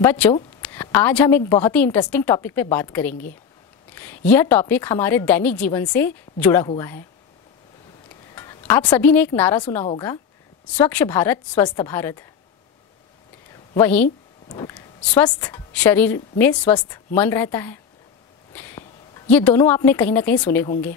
बच्चों, आज हम एक बहुत ही इंटरेस्टिंग टॉपिक पे बात करेंगे। यह टॉपिक हमारे दैनिक जीवन से जुड़ा हुआ है। आप सभी ने एक नारा सुना होगा, स्वच्छ भारत स्वस्थ भारत। वहीं स्वस्थ शरीर में स्वस्थ मन रहता है। ये दोनों आपने कहीं ना कहीं सुने होंगे।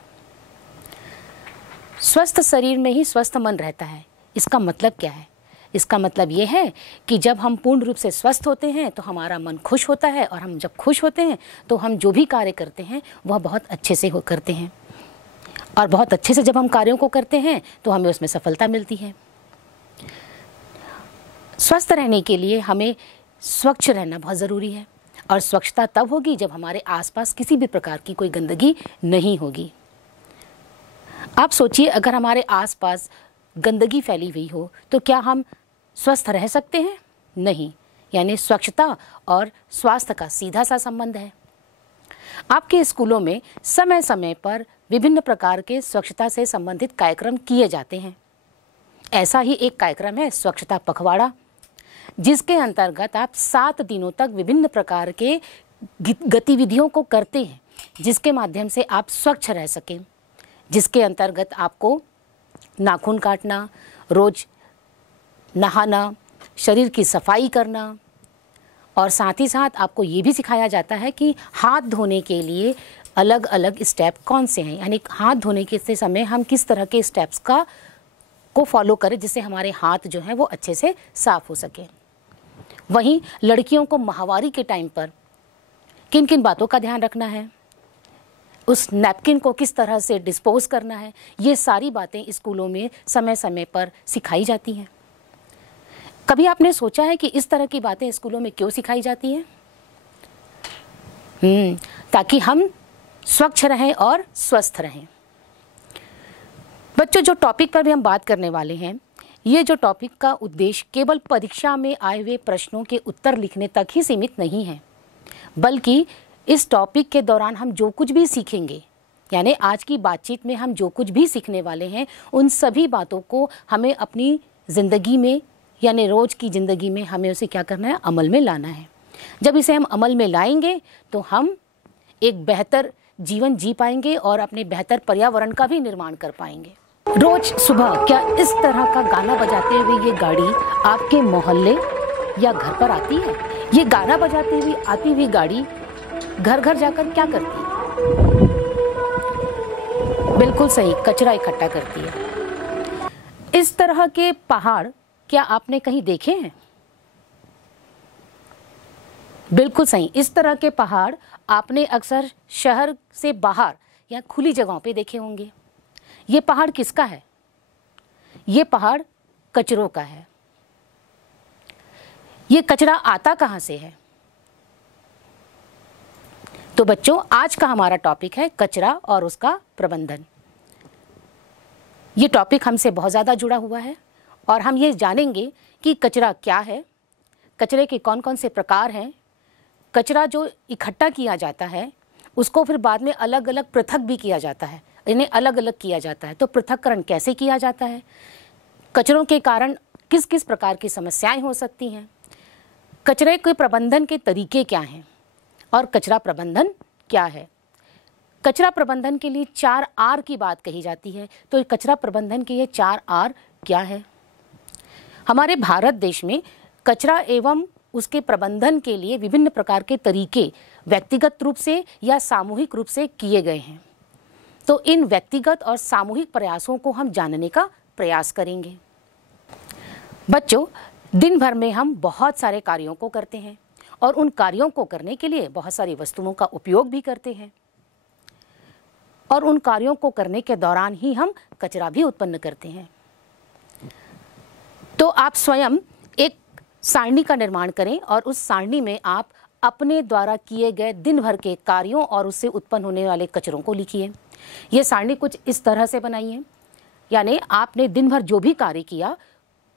स्वस्थ शरीर में ही स्वस्थ मन रहता है। इसका मतलब क्या है? इसका मतलब ये है कि जब हम पूर्ण रूप से स्वस्थ होते हैं तो हमारा मन खुश होता है, और हम जब खुश होते हैं तो हम जो भी कार्य करते हैं वह बहुत अच्छे से करते हैं, और बहुत अच्छे से जब हम कार्यों को करते हैं तो हमें उसमें सफलता मिलती है। स्वस्थ रहने के लिए हमें स्वच्छ रहना बहुत ज़रूरी है, और स्वच्छता तब होगी जब हमारे आसपास किसी भी प्रकार की कोई गंदगी नहीं होगी। आप सोचिए, अगर हमारे आसपास गंदगी फैली हुई हो तो क्या हम स्वस्थ रह सकते हैं? नहीं। यानी स्वच्छता और स्वास्थ्य का सीधा सा संबंध है। आपके स्कूलों में समय समय पर विभिन्न प्रकार के स्वच्छता से संबंधित कार्यक्रम किए जाते हैं। ऐसा ही एक कार्यक्रम है स्वच्छता पखवाड़ा, जिसके अंतर्गत आप 7 दिनों तक विभिन्न प्रकार के गतिविधियों को करते हैं, जिसके माध्यम से आप स्वच्छ रह सकें। जिसके अंतर्गत आपको नाखून काटना, रोज नहाना, शरीर की सफाई करना, और साथ ही साथ आपको ये भी सिखाया जाता है कि हाथ धोने के लिए अलग अलग स्टेप कौन से हैं। यानी हाथ धोने के समय हम किस तरह के स्टेप्स को फॉलो करें जिससे हमारे हाथ जो हैं वो अच्छे से साफ हो सके। वहीं लड़कियों को माहवारी के टाइम पर किन किन बातों का ध्यान रखना है, उस नैपकिन को किस तरह से डिस्पोज करना है, ये सारी बातें स्कूलों में समय समय पर सिखाई जाती हैं। कभी आपने सोचा है कि इस तरह की बातें स्कूलों में क्यों सिखाई जाती हैं? ताकि हम स्वच्छ रहें और स्वस्थ रहें। बच्चों, जो टॉपिक पर भी हम बात करने वाले हैं, ये जो टॉपिक का उद्देश्य केवल परीक्षा में आए हुए प्रश्नों के उत्तर लिखने तक ही सीमित नहीं है, बल्कि इस टॉपिक के दौरान हम जो कुछ भी सीखेंगे, यानी आज की बातचीत में हम जो कुछ भी सीखने वाले हैं, उन सभी बातों को हमें अपनी ज़िंदगी में, यानी रोज़ की ज़िंदगी में हमें उसे क्या करना है? अमल में लाना है। जब इसे हम अमल में लाएंगे तो हम एक बेहतर जीवन जी पाएंगे और अपने बेहतर पर्यावरण का भी निर्माण कर पाएंगे। रोज़ सुबह क्या इस तरह का गाना बजाते हुए ये गाड़ी आपके मोहल्ले या घर पर आती है? ये गाना बजाती हुई आती हुई गाड़ी घर घर जाकर क्या करती है? बिल्कुल सही, कचरा इकट्ठा करती है। इस तरह के पहाड़ क्या आपने कहीं देखे हैं? बिल्कुल सही, इस तरह के पहाड़ आपने अक्सर शहर से बाहर या खुली जगहों पे देखे होंगे। ये पहाड़ किसका है? ये पहाड़ कचरों का है। ये कचरा आता कहाँ से है? तो बच्चों, आज का हमारा टॉपिक है कचरा और उसका प्रबंधन। ये टॉपिक हमसे बहुत ज़्यादा जुड़ा हुआ है, और हम ये जानेंगे कि कचरा क्या है, कचरे के कौन कौन से प्रकार हैं, कचरा जो इकट्ठा किया जाता है उसको फिर बाद में अलग अलग पृथक भी किया जाता है, इन्हें अलग अलग किया जाता है, तो पृथक्करण कैसे किया जाता है, कचरों के कारण किस किस प्रकार की समस्याएं हो सकती हैं, कचरे के प्रबंधन के तरीके क्या हैं, और कचरा प्रबंधन क्या है। कचरा प्रबंधन के लिए 4 आर की बात कही जाती है, तो कचरा प्रबंधन के ये 4 आर क्या है? हमारे भारत देश में कचरा एवं उसके प्रबंधन के लिए विभिन्न प्रकार के तरीके व्यक्तिगत रूप से या सामूहिक रूप से किए गए हैं। तो इन व्यक्तिगत और सामूहिक प्रयासों को हम जानने का प्रयास करेंगे। बच्चों, दिन भर में हम बहुत सारे कार्यों को करते हैं, और उन कार्यों को करने के लिए बहुत सारी वस्तुओं का उपयोग भी करते हैं, और उन कार्यों को करने के दौरान ही हम कचरा भी उत्पन्न करते हैं। तो आप स्वयं एक सारणी का निर्माण करें, और उस सारणी में आप अपने द्वारा किए गए दिन भर के कार्यों और उससे उत्पन्न होने वाले कचरों को लिखिए। ये सारणी कुछ इस तरह से बनाई है, यानी आपने दिन भर जो भी कार्य किया,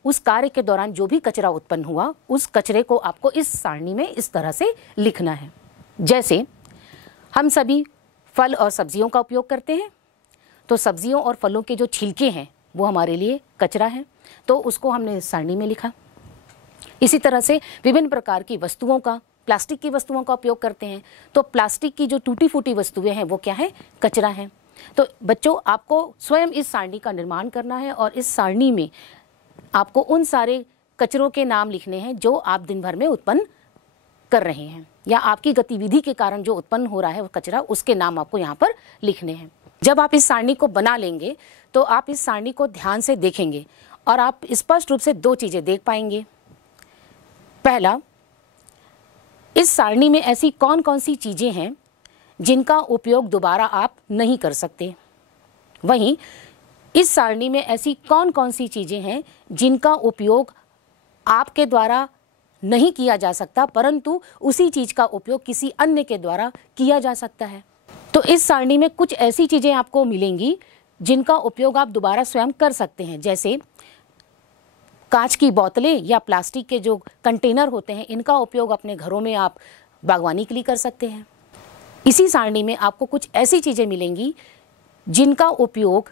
उस कार्य के दौरान जो भी कचरा उत्पन्न हुआ, उस कचरे को आपको इस सारणी में इस तरह से लिखना है। जैसे हम सभी फल और सब्जियों का उपयोग करते हैं, तो सब्जियों और फलों के जो छिलके हैं वो हमारे लिए कचरा है, तो उसको हमने इस सारणी में लिखा। इसी तरह से विभिन्न प्रकार की वस्तुओं का, प्लास्टिक की वस्तुओं का उपयोग करते हैं, तो प्लास्टिक की जो टूटी फूटी वस्तुएं हैं वो क्या है, कचरा है। तो बच्चों, आपको स्वयं इस सारणी का निर्माण करना है और इस सारणी में आपको उन सारे कचरों के नाम लिखने हैं जो आप दिन भर में उत्पन्न कर रहे हैं, या आपकी गतिविधि के कारण जो उत्पन्न हो रहा है वो कचरा, उसके नाम आपको यहाँ पर लिखने हैं। जब आप इस सारणी को बना लेंगे तो आप इस सारणी को ध्यान से देखेंगे और आप स्पष्ट रूप से दो चीज़ें देख पाएंगे। पहला, इस सारणी में ऐसी कौन कौन सी चीज़ें हैं जिनका उपयोग दोबारा आप नहीं कर सकते। वहीं इस सारणी में ऐसी कौन कौन सी चीज़ें हैं जिनका उपयोग आपके द्वारा नहीं किया जा सकता, परंतु उसी चीज़ का उपयोग किसी अन्य के द्वारा किया जा सकता है। तो इस सारणी में कुछ ऐसी चीज़ें आपको मिलेंगी जिनका उपयोग आप दोबारा स्वयं कर सकते हैं, जैसे कांच की बोतलें या प्लास्टिक के जो कंटेनर होते हैं, इनका उपयोग अपने घरों में आप बागवानी के लिए कर सकते हैं। इसी सारणी में आपको कुछ ऐसी चीज़ें मिलेंगी जिनका उपयोग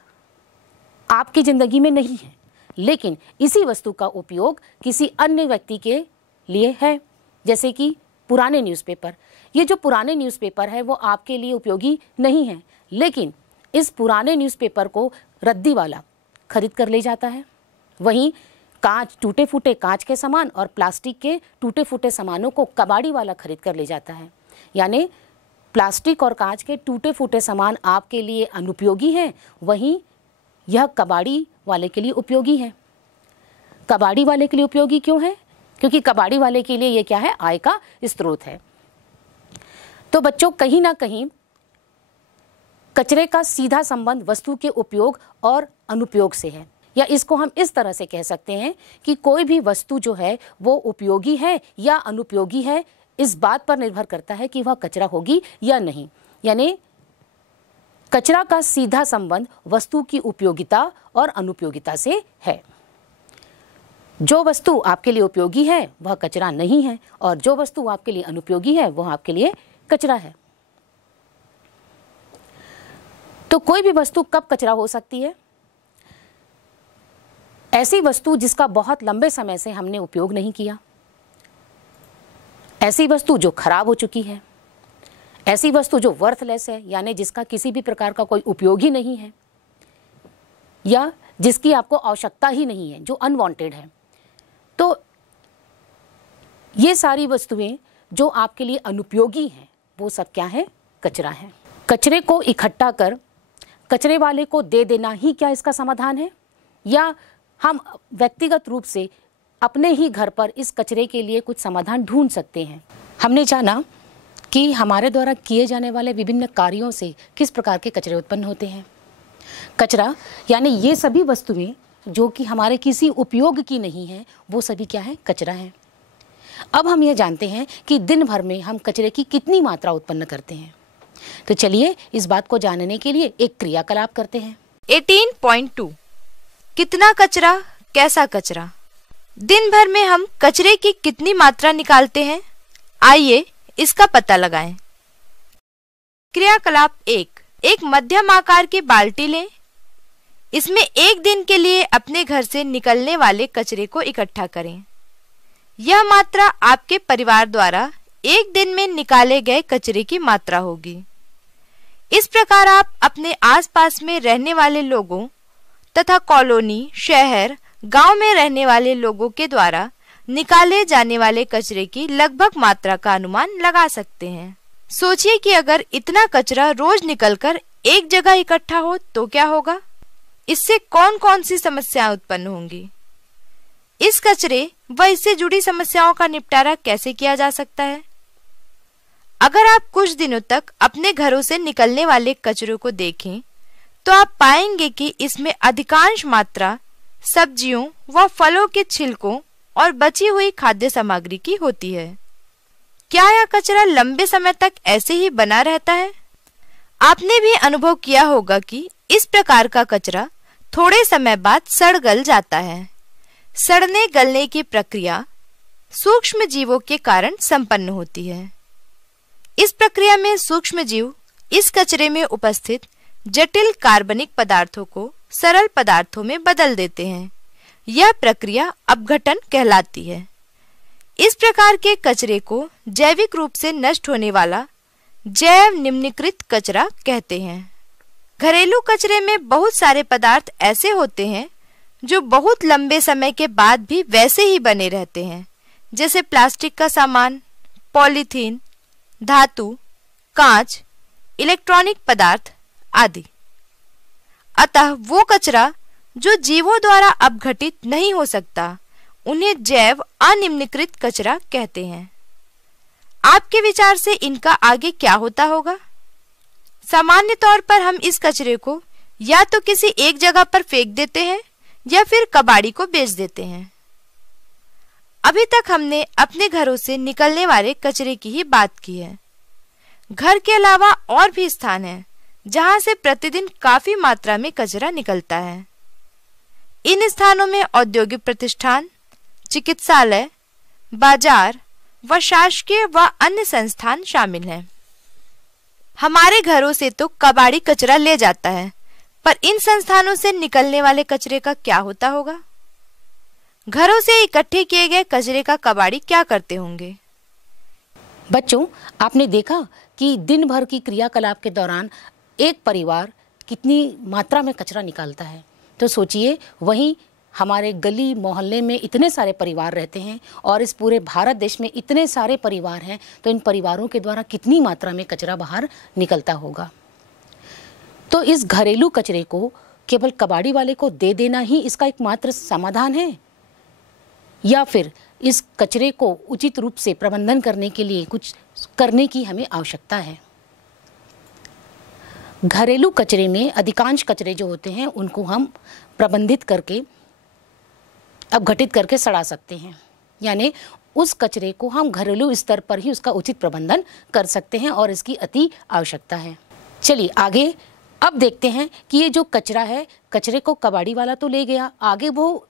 आपकी ज़िंदगी में नहीं है, लेकिन इसी वस्तु का उपयोग किसी अन्य व्यक्ति के लिए है, जैसे कि पुराने न्यूज़पेपर। ये जो पुराने न्यूज़पेपर है वो आपके लिए उपयोगी नहीं है, लेकिन इस पुराने न्यूज़पेपर को रद्दी वाला खरीद कर ले जाता है। वहीं कांच, टूटे फूटे कांच के सामान और प्लास्टिक के टूटे फूटे सामानों को कबाड़ी वाला खरीद कर ले जाता है। यानी प्लास्टिक और कांच के टूटे फूटे सामान आपके लिए अनुपयोगी हैं, वहीं यह कबाड़ी वाले के लिए उपयोगी है। कबाड़ी वाले के लिए उपयोगी क्यों है? क्योंकि कबाड़ी वाले के लिए ये क्या है, आय का स्रोत है। तो बच्चों, कहीं ना कहीं कचरे का सीधा संबंध वस्तु के उपयोग और अनुपयोग से है, या इसको हम इस तरह से कह सकते हैं कि कोई भी वस्तु जो है वो उपयोगी है या अनुपयोगी है, इस बात पर निर्भर करता है कि वह कचरा होगी या नहीं। यानी कचरा का सीधा संबंध वस्तु की उपयोगिता और अनुपयोगिता से है। जो वस्तु आपके लिए उपयोगी है वह कचरा नहीं है, और जो वस्तु आपके लिए अनुपयोगी है वह आपके लिए कचरा है। तो कोई भी वस्तु कब कचरा हो सकती है? ऐसी वस्तु जिसका बहुत लंबे समय से हमने उपयोग नहीं किया, ऐसी वस्तु जो खराब हो चुकी है, ऐसी वस्तु जो वर्थलेस है, यानी जिसका किसी भी प्रकार का कोई उपयोग ही नहीं है, या जिसकी आपको आवश्यकता ही नहीं है, जो अनवांटेड है। तो ये सारी वस्तुएं जो आपके लिए अनुपयोगी हैं वो सब क्या है, कचरा है। कचरे को इकट्ठा कर कचरे वाले को दे देना ही क्या इसका समाधान है, या हम व्यक्तिगत रूप से अपने ही घर पर इस कचरे के लिए कुछ समाधान ढूंढ सकते हैं? हमने जाना कि हमारे द्वारा किए जाने वाले विभिन्न कार्यों से किस प्रकार के कचरे उत्पन्न होते हैं। कचरा यानी ये सभी वस्तुएं जो कि हमारे किसी उपयोग की नहीं है, वो सभी क्या है, कचरा है। अब हम यह जानते हैं कि दिन भर में हम कचरे की कितनी मात्रा उत्पन्न करते हैं। तो चलिए इस बात को जानने के लिए एक क्रियाकलाप करते हैं। 18.2 कितना कचरा, कैसा कचरा। दिन भर में हम कचरे की कितनी मात्रा निकालते हैं, आइए इसका पता लगाएं। क्रियाकलाप 1, एक मध्यम आकार की बाल्टी लें। इसमें एक दिन के लिए अपने घर से निकलने वाले कचरे को इकट्ठा करें। यह मात्रा आपके परिवार द्वारा एक दिन में निकाले गए कचरे की मात्रा होगी। इस प्रकार आप अपने आसपास में रहने वाले लोगों तथा कॉलोनी, शहर, गांव में रहने वाले लोगों के द्वारा निकाले जाने वाले कचरे की लगभग मात्रा का अनुमान लगा सकते हैं। सोचिए कि अगर इतना कचरा रोज निकलकर एक जगह इकट्ठा हो तो क्या होगा, इससे कौन कौन सी समस्याएं उत्पन्न होंगी, इस कचरे व इससे जुड़ी समस्याओं का निपटारा कैसे किया जा सकता है। अगर आप कुछ दिनों तक अपने घरों से निकलने वाले कचरों को देखें तो आप पाएंगे कि इसमें अधिकांश मात्रा सब्जियों व फलों के छिलकों और बची हुई खाद्य सामग्री की होती है। क्या यह कचरा लंबे समय तक ऐसे ही बना रहता है? आपने भी अनुभव किया होगा कि इस प्रकार का कचरा थोड़े समय बाद सड़ गल जाता है। सड़ने गलने की प्रक्रिया सूक्ष्म जीवों के कारण संपन्न होती है। इस प्रक्रिया में सूक्ष्म जीव इस कचरे में उपस्थित जटिल कार्बनिक पदार्थों को सरल पदार्थों में बदल देते हैं। यह प्रक्रिया अपघटन कहलाती है। इस प्रकार के कचरे को जैविक रूप से नष्ट होने वाला जैव निम्नीकृत कचरा कहते हैं। घरेलू कचरे में बहुत सारे पदार्थ ऐसे होते हैं जो बहुत लंबे समय के बाद भी वैसे ही बने रहते हैं, जैसे प्लास्टिक का सामान, पॉलीथीन, धातु, कांच, इलेक्ट्रॉनिक पदार्थ आदि। अतः वो कचरा जो जीवों द्वारा अपघटित नहीं हो सकता, उन्हें जैव अनिम्नीकृत कचरा कहते हैं। आपके विचार से इनका आगे क्या होता होगा? सामान्य तौर पर हम इस कचरे को या तो किसी एक जगह पर फेंक देते हैं या फिर कबाड़ी को बेच देते हैं। अभी तक हमने अपने घरों से निकलने वाले कचरे की ही बात की है। घर के अलावा और भी स्थान हैं जहां से प्रतिदिन काफी मात्रा में कचरा निकलता है। इन स्थानों में औद्योगिक प्रतिष्ठान, चिकित्सालय, बाजार व शासकीय व अन्य संस्थान शामिल हैं। हमारे घरों से तो कबाड़ी कचरा ले जाता है, पर इन संस्थानों से निकलने वाले कचरे का क्या होता होगा? घरों से इकट्ठे किए गए कचरे का कबाड़ी क्या करते होंगे? बच्चों, आपने देखा कि दिन भर की क्रियाकलाप के दौरान एक परिवार कितनी मात्रा में कचरा निकालता है। तो सोचिए, वहीं हमारे गली मोहल्ले में इतने सारे परिवार रहते हैं और इस पूरे भारत देश में इतने सारे परिवार हैं, तो इन परिवारों के द्वारा कितनी मात्रा में कचरा बाहर निकलता होगा। तो इस घरेलू कचरे को केवल कबाड़ी वाले को दे देना ही इसका एकमात्र समाधान है, या फिर इस कचरे को उचित रूप से प्रबंधन करने के लिए कुछ करने की हमें आवश्यकता है। घरेलू कचरे में अधिकांश कचरे जो होते हैं उनको हम प्रबंधित करके, अपघटित करके सड़ा सकते हैं, यानी उस कचरे को हम घरेलू स्तर पर ही उसका उचित प्रबंधन कर सकते हैं और इसकी अति आवश्यकता है। चलिए आगे अब देखते हैं कि ये जो कचरा है, कचरे को कबाड़ी वाला तो ले गया, आगे वो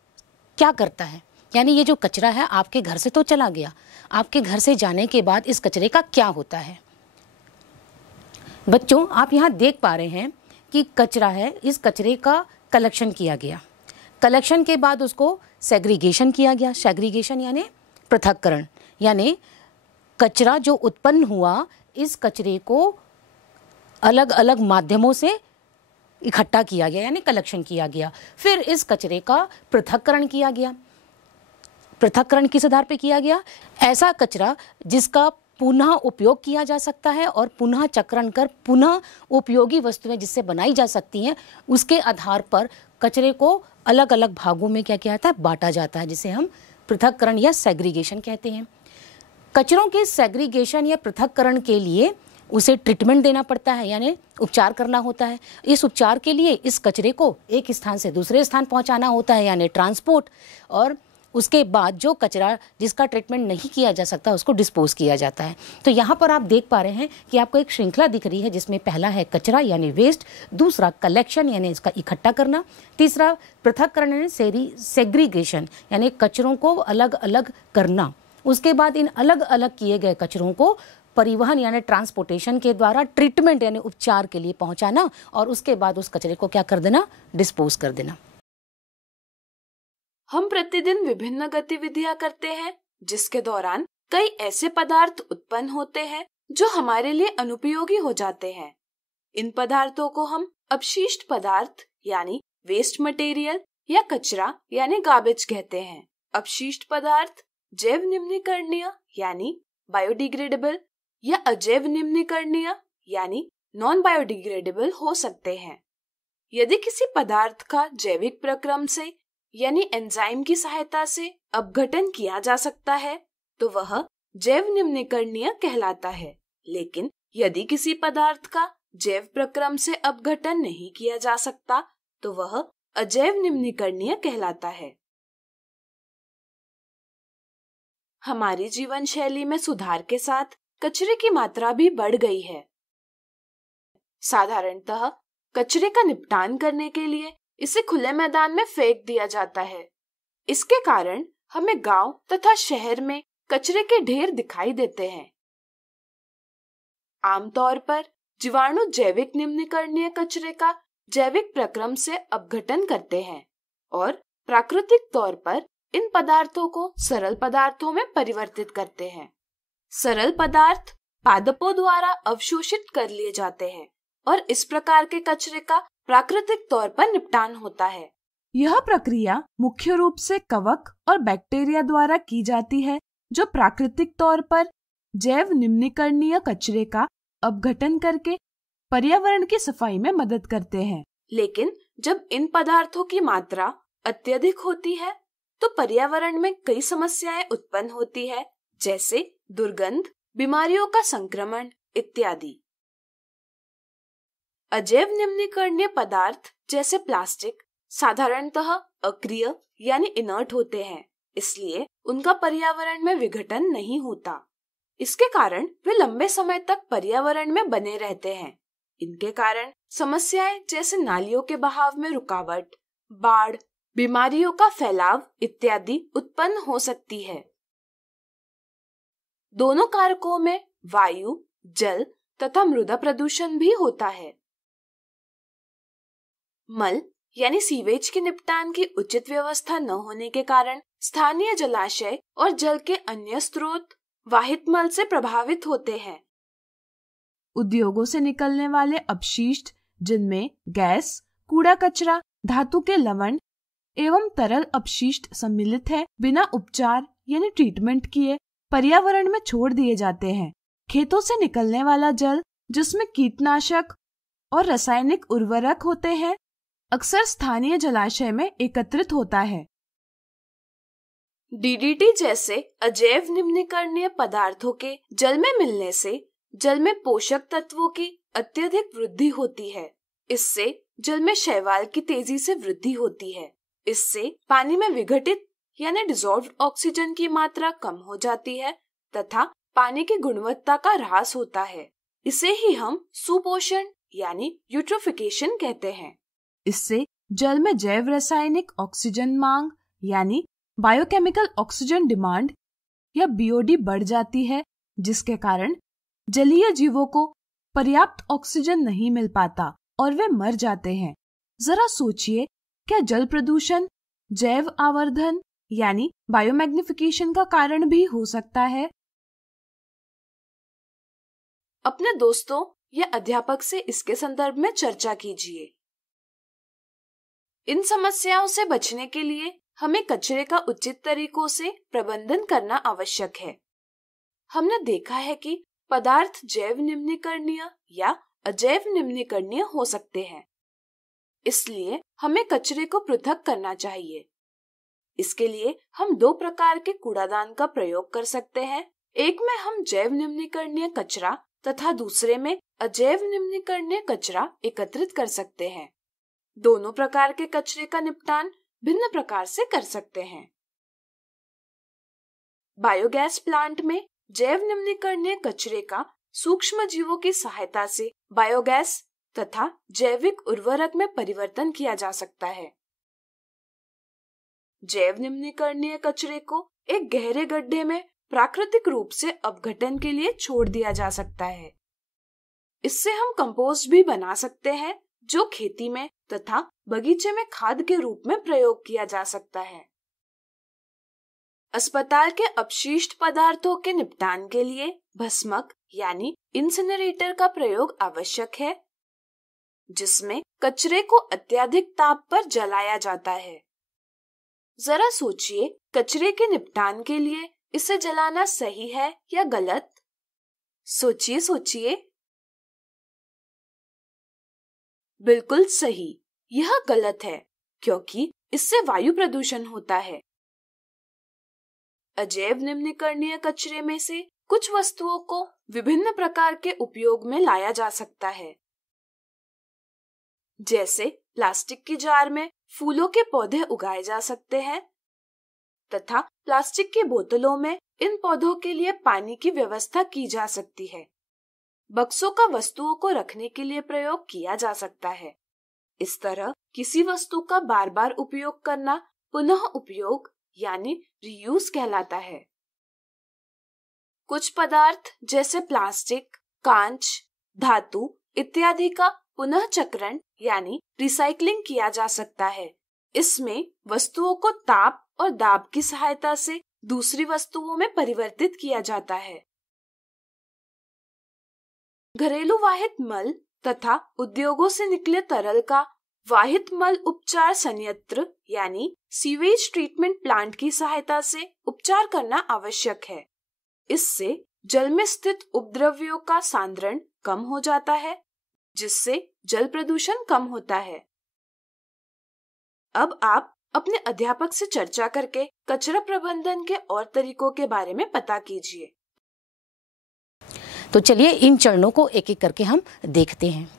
क्या करता है। यानी ये जो कचरा है आपके घर से तो चला गया, आपके घर से जाने के बाद इस कचरे का क्या होता है। बच्चों, आप यहाँ देख पा रहे हैं कि कचरा है, इस कचरे का कलेक्शन किया गया। कलेक्शन के बाद उसको सेग्रीगेशन किया गया। सेग्रीगेशन यानी पृथक्करण, यानी कचरा जो उत्पन्न हुआ, इस कचरे को अलग अलग माध्यमों से इकट्ठा किया गया, यानी कलेक्शन किया गया। फिर इस कचरे का पृथक्करण किया गया। पृथक्करण किस आधार पे किया गया? ऐसा कचरा जिसका पुनः उपयोग किया जा सकता है और पुनः चक्रण कर पुनः उपयोगी वस्तुएं जिससे बनाई जा सकती हैं, उसके आधार पर कचरे को अलग अलग भागों में क्या किया जाता है, बांटा जाता है, जिसे हम पृथक्करण या सेग्रीगेशन कहते हैं। कचरों के सेग्रीगेशन या पृथक्करण के लिए उसे ट्रीटमेंट देना पड़ता है, यानी उपचार करना होता है। इस उपचार के लिए इस कचरे को एक स्थान से दूसरे स्थान पहुंचाना होता है, यानी ट्रांसपोर्ट, और उसके बाद जो कचरा जिसका ट्रीटमेंट नहीं किया जा सकता उसको डिस्पोज किया जाता है। तो यहाँ पर आप देख पा रहे हैं कि आपको एक श्रृंखला दिख रही है, जिसमें पहला है कचरा यानी वेस्ट, दूसरा कलेक्शन यानी इसका इकट्ठा करना, तीसरा पृथक्करण यानी सेग्रीगेशन यानी कचरों को अलग अलग करना, उसके बाद इन अलग अलग किए गए कचरों को परिवहन यानी ट्रांसपोर्टेशन के द्वारा ट्रीटमेंट यानी उपचार के लिए पहुंचाना, और उसके बाद उस कचरे को क्या कर देना, डिस्पोज कर देना। हम प्रतिदिन विभिन्न गतिविधियां करते हैं, जिसके दौरान कई ऐसे पदार्थ उत्पन्न होते हैं जो हमारे लिए अनुपयोगी हो जाते हैं। इन पदार्थों को हम अपशिष्ट पदार्थ यानी वेस्ट मटेरियल या कचरा यानी गार्बेज कहते हैं। अपशिष्ट पदार्थ जैव निम्नीकरणीय यानी बायोडिग्रेडेबल या अजैव निम्नीकरणीय यानी नॉन बायोडिग्रेडेबल हो सकते हैं। यदि किसी पदार्थ का जैविक प्रक्रम से यानी एंजाइम की सहायता से अपघटन किया जा सकता है तो वह जैव निम्नीकरणीय कहलाता है, लेकिन यदि किसी पदार्थ का जैव प्रक्रम से अपघटन नहीं किया जा सकता तो वह अजैव निम्नीकरणीय कहलाता है। हमारी जीवन शैली में सुधार के साथ कचरे की मात्रा भी बढ़ गई है। साधारणतः कचरे का निपटान करने के लिए इसे खुले मैदान में फेंक दिया जाता है। इसके कारण हमें गांव तथा शहर में कचरे के ढेर दिखाई देते हैं। आमतौर पर जीवाणु जैविक निम्नीकरणीय कचरे का जैविक प्रक्रम से अपघटन करते हैं और प्राकृतिक तौर पर इन पदार्थों को सरल पदार्थों में परिवर्तित करते हैं। सरल पदार्थ पादपों द्वारा अवशोषित कर लिए जाते हैं और इस प्रकार के कचरे का प्राकृतिक तौर पर निपटान होता है। यह प्रक्रिया मुख्य रूप से कवक और बैक्टीरिया द्वारा की जाती है, जो प्राकृतिक तौर पर जैव निम्नीकरणीय कचरे का अपघटन करके पर्यावरण की सफाई में मदद करते हैं। लेकिन जब इन पदार्थों की मात्रा अत्यधिक होती है तो पर्यावरण में कई समस्याएं उत्पन्न होती है, जैसे दुर्गंध, बीमारियों का संक्रमण इत्यादि। अजैव निम्नीकरणीय पदार्थ जैसे प्लास्टिक साधारणतः अक्रिय यानी इनर्ट होते हैं, इसलिए उनका पर्यावरण में विघटन नहीं होता। इसके कारण वे लंबे समय तक पर्यावरण में बने रहते हैं। इनके कारण समस्याएं जैसे नालियों के बहाव में रुकावट, बाढ़, बीमारियों का फैलाव इत्यादि उत्पन्न हो सकती है। दोनों कारकों में वायु, जल तथा मृदा प्रदूषण भी होता है। मल यानी सीवेज के निपटान की उचित व्यवस्था न होने के कारण स्थानीय जलाशय और जल के अन्य स्रोत वाहित मल से प्रभावित होते हैं। उद्योगों से निकलने वाले अपशिष्ट, जिनमें गैस, कूड़ा कचरा, धातु के लवण एवं तरल अपशिष्ट सम्मिलित है, बिना उपचार यानी ट्रीटमेंट किए पर्यावरण में छोड़ दिए जाते हैं। खेतों से निकलने वाला जल, जिसमें कीटनाशक और रासायनिक उर्वरक होते हैं, अक्सर स्थानीय जलाशय में एकत्रित होता है। डीडीटी जैसे अजैव निम्नीकरणीय पदार्थों के जल में मिलने से जल में पोषक तत्वों की अत्यधिक वृद्धि होती है। इससे जल में शैवाल की तेजी से वृद्धि होती है। इससे पानी में विघटित यानी डिसॉल्व्ड ऑक्सीजन की मात्रा कम हो जाती है तथा पानी की गुणवत्ता का ह्रास होता है। इसे ही हम सुपोषण यानी यूट्रोफिकेशन कहते हैं। इससे जल में जैव रासायनिक ऑक्सीजन मांग यानी बायोकेमिकल ऑक्सीजन डिमांड या बीओडी बढ़ जाती है, जिसके कारण जलीय जीवों को पर्याप्त ऑक्सीजन नहीं मिल पाता और वे मर जाते हैं। जरा सोचिए, क्या जल प्रदूषण जैव आवर्धन यानी बायोमैग्निफिकेशन का कारण भी हो सकता है? अपने दोस्तों या अध्यापक से इसके संदर्भ में चर्चा कीजिए। इन समस्याओं से बचने के लिए हमें कचरे का उचित तरीकों से प्रबंधन करना आवश्यक है। हमने देखा है कि पदार्थ जैव निम्नीकरणीय या अजैव निम्नीकरणीय हो सकते हैं, इसलिए हमें कचरे को पृथक करना चाहिए। इसके लिए हम 2 प्रकार के कूड़ादान का प्रयोग कर सकते हैं। एक में हम जैव निम्नीकरणीय कचरा तथा दूसरे में अजैव निम्नीकरणीय कचरा एकत्रित कर सकते हैं। दोनों प्रकार के कचरे का निपटान भिन्न प्रकार से कर सकते हैं। बायोगैस प्लांट में जैव निम्नीकरणीय कचरे का सूक्ष्म जीवों की सहायता से बायोगैस तथा जैविक उर्वरक में परिवर्तन किया जा सकता है। जैव निम्नीकरणीय कचरे को एक गहरे गड्ढे में प्राकृतिक रूप से अपघटन के लिए छोड़ दिया जा सकता है। इससे हम कंपोस्ट भी बना सकते हैं, जो खेती में तथा बगीचे में खाद के रूप में प्रयोग किया जा सकता है। अस्पताल के अपशिष्ट पदार्थों के निपटान के लिए भस्मक यानी इंसिनरेटर का प्रयोग आवश्यक है, जिसमें कचरे को अत्यधिक ताप पर जलाया जाता है। जरा सोचिए, कचरे के निपटान के लिए इसे जलाना सही है या गलत? सोचिए। बिल्कुल सही, यह गलत है, क्योंकि इससे वायु प्रदूषण होता है। अजैव निम्नीकरणीय कचरे में से कुछ वस्तुओं को विभिन्न प्रकार के उपयोग में लाया जा सकता है। जैसे प्लास्टिक की जार में फूलों के पौधे उगाए जा सकते हैं तथा प्लास्टिक की बोतलों में इन पौधों के लिए पानी की व्यवस्था की जा सकती है। बक्सों का वस्तुओं को रखने के लिए प्रयोग किया जा सकता है। इस तरह किसी वस्तु का बार बार उपयोग करना पुनः उपयोग यानी रीयूज कहलाता है। कुछ पदार्थ जैसे प्लास्टिक, कांच, धातु इत्यादि का पुनः चक्रण यानी रिसाइकलिंग किया जा सकता है। इसमें वस्तुओं को ताप और दाब की सहायता से दूसरी वस्तुओं में परिवर्तित किया जाता है। घरेलू वाहित मल तथा उद्योगों से निकले तरल का वाहित मल उपचार संयंत्र यानी सीवेज ट्रीटमेंट प्लांट की सहायता से उपचार करना आवश्यक है। इससे जल में स्थित उपद्रव्यों का सांद्रण कम हो जाता है, जिससे जल प्रदूषण कम होता है। अब आप अपने अध्यापक से चर्चा करके कचरा प्रबंधन के और तरीकों के बारे में पता कीजिए। तो चलिए इन चरणों को एक एक करके हम देखते हैं।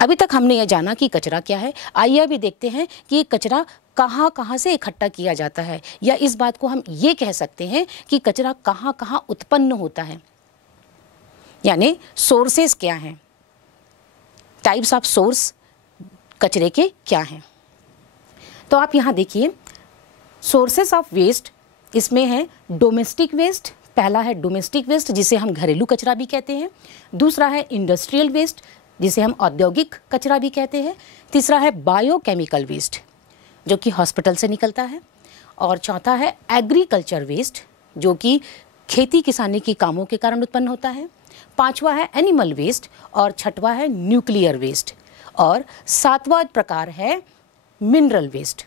अभी तक हमने यह जाना कि कचरा क्या है। आइए अभी देखते हैं कि ये कचरा कहाँ कहाँ से इकट्ठा किया जाता है, या इस बात को हम ये कह सकते हैं कि कचरा कहाँ कहाँ उत्पन्न होता है, यानी सोर्सेस क्या हैं, टाइप्स ऑफ सोर्स कचरे के क्या हैं। तो आप यहाँ देखिए सोर्सेस ऑफ वेस्ट, इसमें है डोमेस्टिक वेस्ट। पहला है डोमेस्टिक वेस्ट जिसे हम घरेलू कचरा भी कहते हैं। दूसरा है इंडस्ट्रियल वेस्ट जिसे हम औद्योगिक कचरा भी कहते हैं। तीसरा है बायोकेमिकल वेस्ट जो कि हॉस्पिटल से निकलता है। और चौथा है एग्रीकल्चर वेस्ट जो कि खेती किसानी की कामों के कारण उत्पन्न होता है। पांचवा है एनिमल वेस्ट और छठवा है न्यूक्लियर वेस्ट और सातवां प्रकार है मिनरल वेस्ट।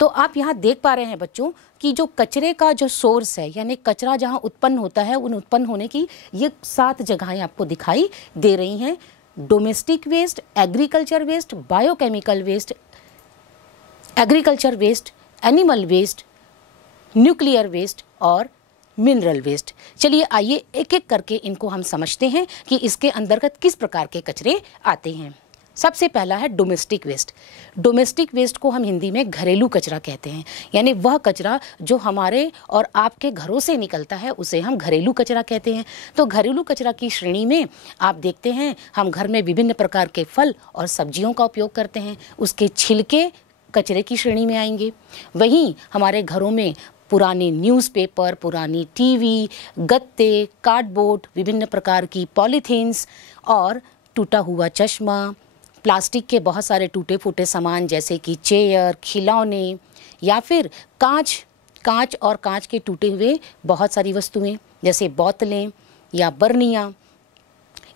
तो आप यहाँ देख पा रहे हैं बच्चों कि जो कचरे का जो सोर्स है, यानी कचरा जहाँ उत्पन्न होता है, उन उत्पन्न होने की ये 7 जगहें आपको दिखाई दे रही हैं। Domestic waste, agriculture waste, biochemical waste, agriculture waste, animal waste, nuclear waste और मिनरल वेस्ट। चलिए आइए एक एक करके इनको हम समझते हैं कि इसके अंतर्गत किस प्रकार के कचरे आते हैं। सबसे पहला है डोमेस्टिक वेस्ट। डोमेस्टिक वेस्ट को हम हिंदी में घरेलू कचरा कहते हैं, यानी वह कचरा जो हमारे और आपके घरों से निकलता है उसे हम घरेलू कचरा कहते हैं। तो घरेलू कचरा की श्रेणी में आप देखते हैं हम घर में विभिन्न प्रकार के फल और सब्जियों का उपयोग करते हैं, उसके छिलके कचरे की श्रेणी में आएंगे। वहीं हमारे घरों में पुराने न्यूज़पेपर, पुरानी टीवी, गत्ते, कार्डबोर्ड, विभिन्न प्रकार की पॉलीथीन्स और टूटा हुआ चश्मा, प्लास्टिक के बहुत सारे टूटे फूटे सामान जैसे कि चेयर, खिलौने या फिर कांच और कांच के टूटे हुए बहुत सारी वस्तुएं जैसे बोतलें या बर्नियाँ।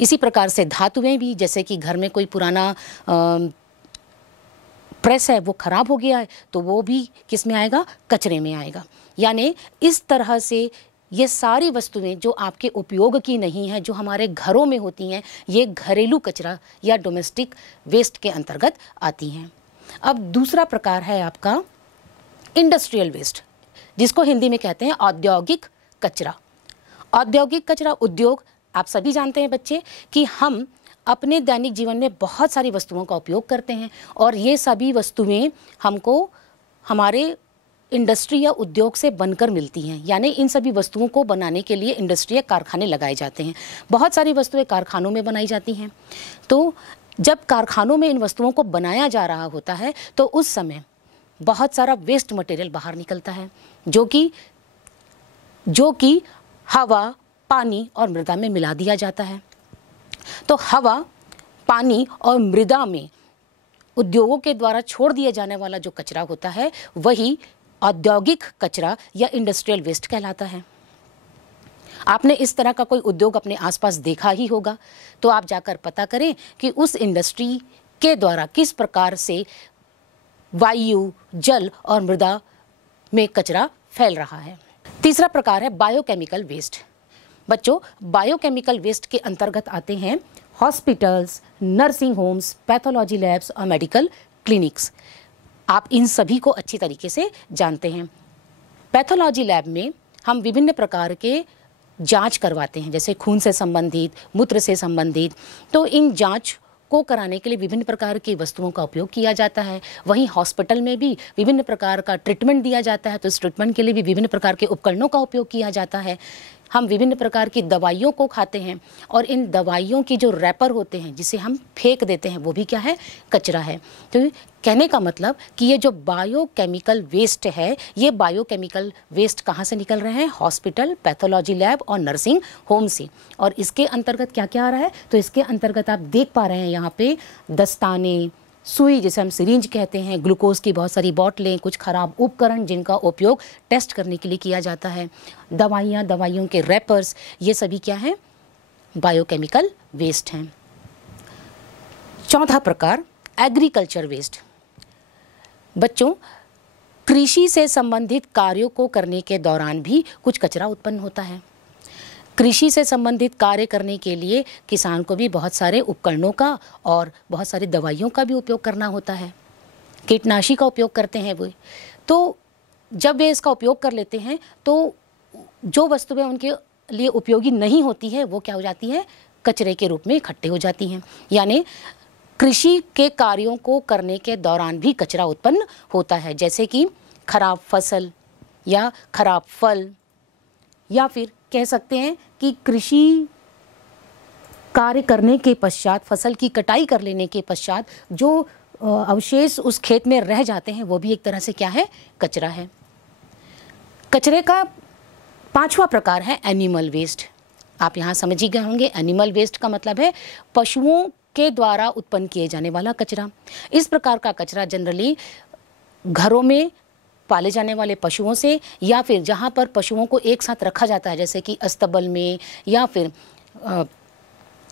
इसी प्रकार से धातुएं भी, जैसे कि घर में कोई पुराना प्रेस है वो ख़राब हो गया है तो वो भी किस में आएगा, कचरे में आएगा। यानी इस तरह से ये सारी वस्तुएं जो आपके उपयोग की नहीं है, जो हमारे घरों में होती हैं, ये घरेलू कचरा या डोमेस्टिक वेस्ट के अंतर्गत आती हैं। अब दूसरा प्रकार है आपका इंडस्ट्रियल वेस्ट जिसको हिंदी में कहते हैं औद्योगिक कचरा। औद्योगिक कचरा, उद्योग, आप सभी जानते हैं बच्चे कि हम अपने दैनिक जीवन में बहुत सारी वस्तुओं का उपयोग करते हैं और ये सभी वस्तुएं हमको हमारे इंडस्ट्री या उद्योग से बनकर मिलती हैं। यानी इन सभी वस्तुओं को बनाने के लिए इंडस्ट्री या कारखाने लगाए जाते हैं। बहुत सारी वस्तुएं कारखानों में बनाई जाती हैं। तो जब कारखानों में इन वस्तुओं को बनाया जा रहा होता है तो उस समय बहुत सारा वेस्ट मटेरियल बाहर निकलता है जो कि हवा, पानी और मृदा में मिला दिया जाता है। तो हवा, पानी और मृदा में उद्योगों के द्वारा छोड़ दिए जाने वाला जो कचरा होता है वही औद्योगिक कचरा या इंडस्ट्रियल वेस्ट कहलाता है। आपने इस तरह का कोई उद्योग अपने आसपास देखा ही होगा, तो आप जाकर पता करें कि उस इंडस्ट्री के द्वारा किस प्रकार से वायु, जल और मृदा में कचरा फैल रहा है। तीसरा प्रकार है बायोकेमिकल वेस्ट। बच्चों, बायोकेमिकल वेस्ट के अंतर्गत आते हैं hospitals, nursing homes, pathology labs और मेडिकल क्लिनिक्स। आप इन सभी को अच्छी तरीके से जानते हैं। पैथोलॉजी लैब में हम विभिन्न प्रकार के जांच करवाते हैं, जैसे खून से संबंधित, मूत्र से संबंधित। तो इन जांच को कराने के लिए विभिन्न प्रकार की वस्तुओं का उपयोग किया जाता है। वहीं हॉस्पिटल में भी विभिन्न प्रकार का ट्रीटमेंट दिया जाता है, तो इस ट्रीटमेंट के लिए भी विभिन्न प्रकार के उपकरणों का उपयोग किया जाता है। हम विभिन्न प्रकार की दवाइयों को खाते हैं और इन दवाइयों की जो रैपर होते हैं जिसे हम फेंक देते हैं वो भी क्या है, कचरा है। तो कहने का मतलब कि ये जो बायोकेमिकल वेस्ट है, ये बायोकेमिकल वेस्ट कहाँ से निकल रहे हैं, हॉस्पिटल, पैथोलॉजी लैब और नर्सिंग होम से। और इसके अंतर्गत क्या क्या आ रहा है, तो इसके अंतर्गत आप देख पा रहे हैं यहाँ पे दस्ताने, सुई जिसे हम सिरिंज कहते हैं, ग्लूकोज की बहुत सारी बॉटलें, कुछ खराब उपकरण जिनका उपयोग टेस्ट करने के लिए किया जाता है, दवाइयाँ, दवाइयों के रैपर्स, ये सभी क्या हैं? बायोकेमिकल वेस्ट हैं। चौथा प्रकार एग्रीकल्चर वेस्ट। बच्चों, कृषि से संबंधित कार्यों को करने के दौरान भी कुछ कचरा उत्पन्न होता है। कृषि से संबंधित कार्य करने के लिए किसान को भी बहुत सारे उपकरणों का और बहुत सारी दवाइयों का भी उपयोग करना होता है, कीटनाशी का उपयोग करते हैं वो। तो जब वे इसका उपयोग कर लेते हैं तो जो वस्तुएं उनके लिए उपयोगी नहीं होती है वो क्या हो जाती है? कचरे के रूप में इकट्ठे हो जाती हैं। यानी कृषि के कार्यों को करने के दौरान भी कचरा उत्पन्न होता है, जैसे कि खराब फसल या खराब फल, या फिर कह सकते हैं कि कृषि कार्य करने के पश्चात, फसल की कटाई कर लेने के पश्चात जो अवशेष उस खेत में रह जाते हैं वो भी एक तरह से क्या है? कचरा है। कचरे का पांचवा प्रकार है एनिमल वेस्ट। आप यहाँ समझ ही गए होंगे, एनिमल वेस्ट का मतलब है पशुओं के द्वारा उत्पन्न किए जाने वाला कचरा। इस प्रकार का कचरा जनरली घरों में पाले जाने वाले पशुओं से, या फिर जहाँ पर पशुओं को एक साथ रखा जाता है, जैसे कि अस्तबल में, या फिर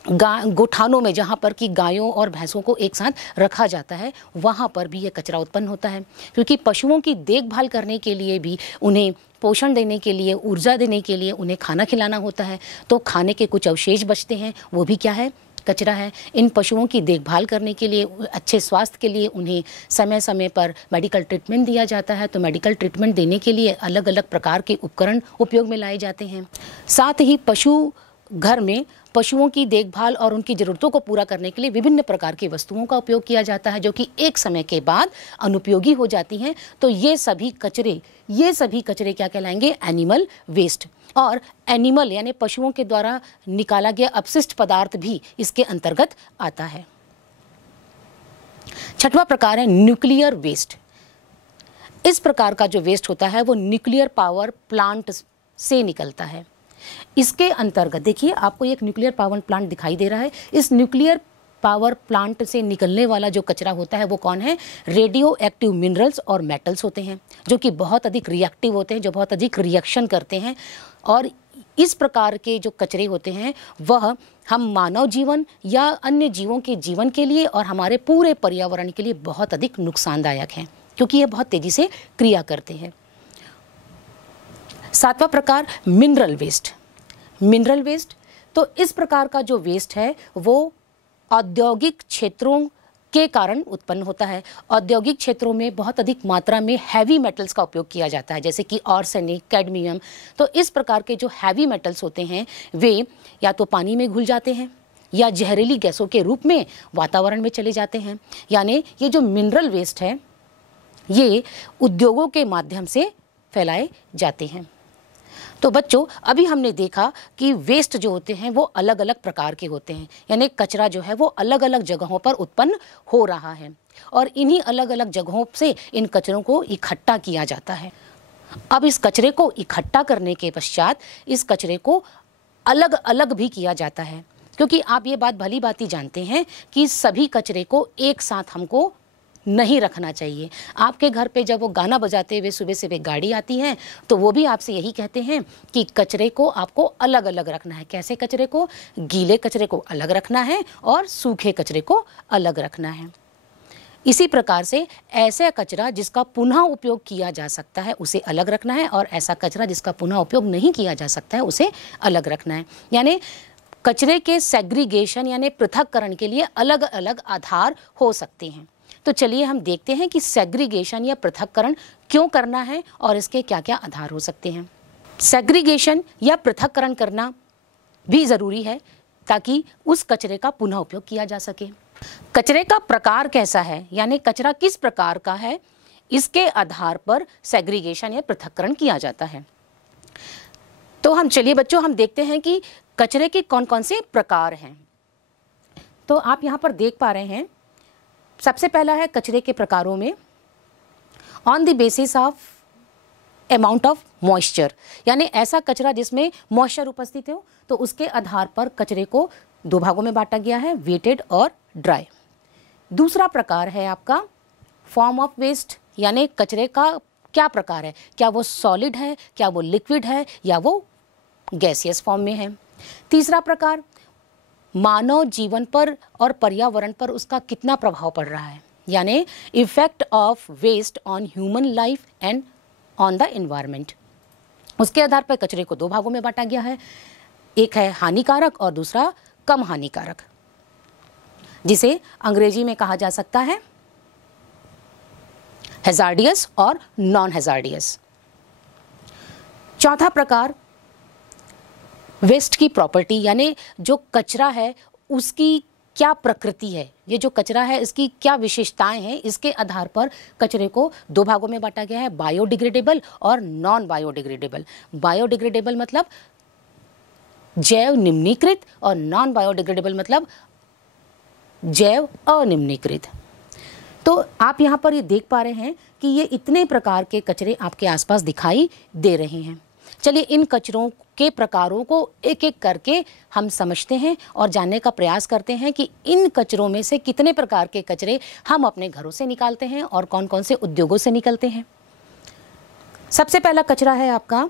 गोठानों में जहाँ पर कि गायों और भैंसों को एक साथ रखा जाता है, वहाँ पर भी ये कचरा उत्पन्न होता है। क्योंकि पशुओं की देखभाल करने के लिए भी, उन्हें पोषण देने के लिए, ऊर्जा देने के लिए उन्हें खाना खिलाना होता है, तो खाने के कुछ अवशेष बचते हैं, वो भी क्या है? कचरा है। इन पशुओं की देखभाल करने के लिए, अच्छे स्वास्थ्य के लिए उन्हें समय समय पर मेडिकल ट्रीटमेंट दिया जाता है। तो मेडिकल ट्रीटमेंट देने के लिए अलग अलग प्रकार के उपकरण उपयोग में लाए जाते हैं। साथ ही पशु घर में पशुओं की देखभाल और उनकी ज़रूरतों को पूरा करने के लिए विभिन्न प्रकार की वस्तुओं का उपयोग किया जाता है, जो कि एक समय के बाद अनुपयोगी हो जाती हैं। तो ये सभी कचरे क्या कहलाएंगे? Animal waste. और एनिमल यानी पशुओं के द्वारा निकाला गया अपशिष्ट पदार्थ भी इसके अंतर्गत आता है। छठवां प्रकार है न्यूक्लियर वेस्ट। इस प्रकार का जो वेस्ट होता है वो न्यूक्लियर पावर प्लांट से निकलता है। इसके अंतर्गत देखिए, आपको एक न्यूक्लियर पावर प्लांट दिखाई दे रहा है। इस न्यूक्लियर पावर प्लांट से निकलने वाला जो कचरा होता है वो कौन है? रेडियो एक्टिव मिनरल्स और मेटल्स होते हैं, जो कि बहुत अधिक रिएक्टिव होते हैं, जो बहुत अधिक रिएक्शन करते हैं। और इस प्रकार के जो कचरे होते हैं वह हम मानव जीवन या अन्य जीवों के जीवन के लिए और हमारे पूरे पर्यावरण के लिए बहुत अधिक नुकसानदायक हैं, क्योंकि ये बहुत तेजी से क्रिया करते हैं। सातवां प्रकार मिनरल वेस्ट। मिनरल वेस्ट, तो इस प्रकार का जो वेस्ट है वो औद्योगिक क्षेत्रों के कारण उत्पन्न होता है। औद्योगिक क्षेत्रों में बहुत अधिक मात्रा में हैवी मेटल्स का उपयोग किया जाता है, जैसे कि आर्सेनिक, कैडमियम। तो इस प्रकार के जो हैवी मेटल्स होते हैं वे या तो पानी में घुल जाते हैं या जहरीली गैसों के रूप में वातावरण में चले जाते हैं। यानी ये जो मिनरल वेस्ट है ये उद्योगों के माध्यम से फैलाए जाते हैं। तो बच्चों, अभी हमने देखा कि वेस्ट जो होते हैं वो अलग अलग प्रकार के होते हैं, यानी कचरा जो है वो अलग अलग जगहों पर उत्पन्न हो रहा है और इन्हीं अलग अलग जगहों से इन कचरों को इकट्ठा किया जाता है। अब इस कचरे को इकट्ठा करने के पश्चात इस कचरे को अलग अलग भी किया जाता है, क्योंकि आप ये बात भली भांति जानते हैं कि सभी कचरे को एक साथ हमको नहीं रखना चाहिए। आपके घर पे जब वो गाना बजाते हुए सुबह सुबह गाड़ी आती है तो वो भी आपसे यही कहते हैं कि कचरे को आपको अलग अलग रखना है। कैसे कचरे को? गीले कचरे को अलग रखना है और सूखे कचरे को अलग रखना है। इसी प्रकार से ऐसा कचरा जिसका पुनः उपयोग किया जा सकता है उसे अलग रखना है और ऐसा कचरा जिसका पुनः उपयोग नहीं किया जा सकता है उसे अलग रखना है। यानी कचरे के सेग्रीगेशन यानी पृथक्करण के लिए अलग अलग आधार हो सकते हैं। तो चलिए हम देखते हैं कि सेग्रीगेशन या पृथक्करण क्यों करना है और इसके क्या क्या आधार हो सकते हैं। सेग्रीगेशन या पृथक्करण करना भी ज़रूरी है ताकि उस कचरे का पुनः उपयोग किया जा सके। कचरे का प्रकार कैसा है, यानी कचरा किस प्रकार का है, इसके आधार पर सेग्रीगेशन या पृथक्करण किया जाता है। तो हम चलिए बच्चों हम देखते हैं कि कचरे के कौन कौन से प्रकार हैं। तो आप यहाँ पर देख पा रहे हैं, सबसे पहला है कचरे के प्रकारों में on the basis of amount of moisture, यानी ऐसा कचरा जिसमें मॉइस्चर उपस्थित हो तो उसके आधार पर कचरे को दो भागों में बांटा गया है, वेटेड और ड्राई। दूसरा प्रकार है आपका फॉर्म ऑफ वेस्ट, यानी कचरे का क्या प्रकार है, क्या वो सॉलिड है, क्या वो लिक्विड है, या वो गैसियस फॉर्म में है। तीसरा प्रकार, मानव जीवन पर और पर्यावरण पर उसका कितना प्रभाव पड़ रहा है, यानी effect of waste on human life and on the environment. उसके आधार पर कचरे को दो भागों में बांटा गया है, एक है हानिकारक और दूसरा कम हानिकारक, जिसे अंग्रेजी में कहा जा सकता है हैजार्डियस और नॉन हैजार्डियस। चौथा प्रकार, वेस्ट की प्रॉपर्टी, यानी जो कचरा है उसकी क्या प्रकृति है, ये जो कचरा है इसकी क्या विशेषताएं हैं, इसके आधार पर कचरे को दो भागों में बांटा गया है, बायोडिग्रेडेबल और नॉन बायोडिग्रेडेबल। बायोडिग्रेडेबल मतलब जैव निम्नीकृत और नॉन बायोडिग्रेडेबल मतलब जैव अनिम्नीकृत। तो आप यहाँ पर ये देख पा रहे हैं कि ये इतने प्रकार के कचरे आपके आसपास दिखाई दे रहे हैं। चलिए इन कचरों के प्रकारों को एक एक करके हम समझते हैं और जानने का प्रयास करते हैं कि इन कचरों में से कितने प्रकार के कचरे हम अपने घरों से निकालते हैं और कौन कौन से उद्योगों से निकलते हैं। सबसे पहला कचरा है आपका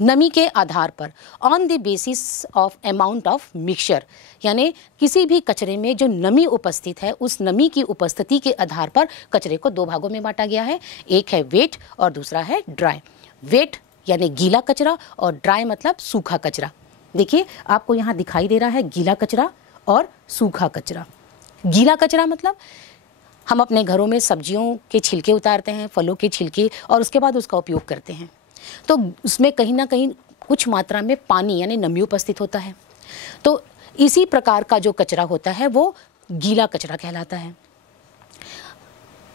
नमी के आधार पर, on the basis of amount of mixture, यानी किसी भी कचरे में जो नमी उपस्थित है उस नमी की उपस्थिति के आधार पर कचरे को दो भागों में बांटा गया है, एक है वेट और दूसरा है ड्राई। वेट यानी गीला कचरा और ड्राई मतलब सूखा कचरा। देखिए आपको यहाँ दिखाई दे रहा है गीला कचरा और सूखा कचरा। गीला कचरा मतलब हम अपने घरों में सब्जियों के छिलके उतारते हैं, फलों के छिलके, और उसके बाद उसका उपयोग करते हैं, तो उसमें कहीं ना कहीं कुछ मात्रा में पानी यानी नमी उपस्थित होता है। तो इसी प्रकार का जो कचरा होता है वो गीला कचरा कहलाता है।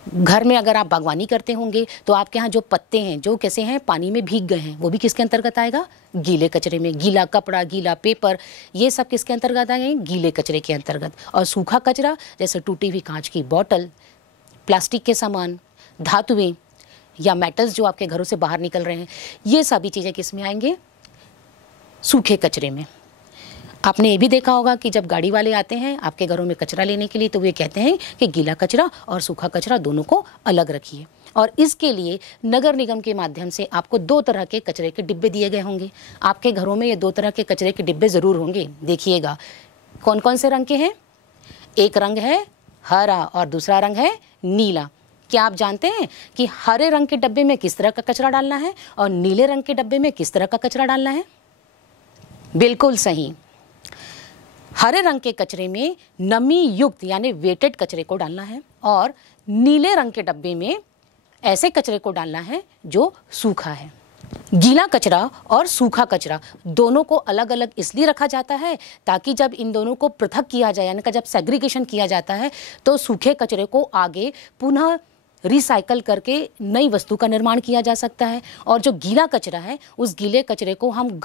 घर में अगर आप बागवानी करते होंगे तो आपके यहाँ जो पत्ते हैं जो कैसे हैं, पानी में भीग गए हैं, वो भी किसके अंतर्गत आएगा, गीले कचरे में। गीला कपड़ा, गीला पेपर, ये सब किसके अंतर्गत आएंगे, गीले कचरे के अंतर्गत। और सूखा कचरा जैसे टूटी हुई कांच की बोतल, प्लास्टिक के सामान, धातुएं या मेटल्स जो आपके घरों से बाहर निकल रहे हैं, ये सभी चीज़ें किस में आएंगे, सूखे कचरे में। आपने ये भी देखा होगा कि जब गाड़ी वाले आते हैं आपके घरों में कचरा लेने के लिए तो वे कहते हैं कि गीला कचरा और सूखा कचरा दोनों को अलग रखिए, और इसके लिए नगर निगम के माध्यम से आपको दो तरह के कचरे के डिब्बे दिए गए होंगे। आपके घरों में ये दो तरह के कचरे के डिब्बे ज़रूर होंगे। देखिएगा कौन कौन से रंग के हैं। एक रंग है हरा और दूसरा रंग है नीला। क्या आप जानते हैं कि हरे रंग के डब्बे में किस तरह का कचरा डालना है और नीले रंग के डब्बे में किस तरह का कचरा डालना है? बिल्कुल सही, हरे रंग के कचरे में नमी युक्त यानी वेटेड कचरे को डालना है और नीले रंग के डब्बे में ऐसे कचरे को डालना है जो सूखा है। गीला कचरा और सूखा कचरा दोनों को अलग अलग इसलिए रखा जाता है ताकि जब इन दोनों को पृथक किया जाए, यानी कि जब सेग्रीगेशन किया जाता है तो सूखे कचरे को आगे पुनः रिसाइकल करके नई वस्तु का निर्माण किया जा सकता है, और जो गीला कचरा है उस गीले कचरे को हम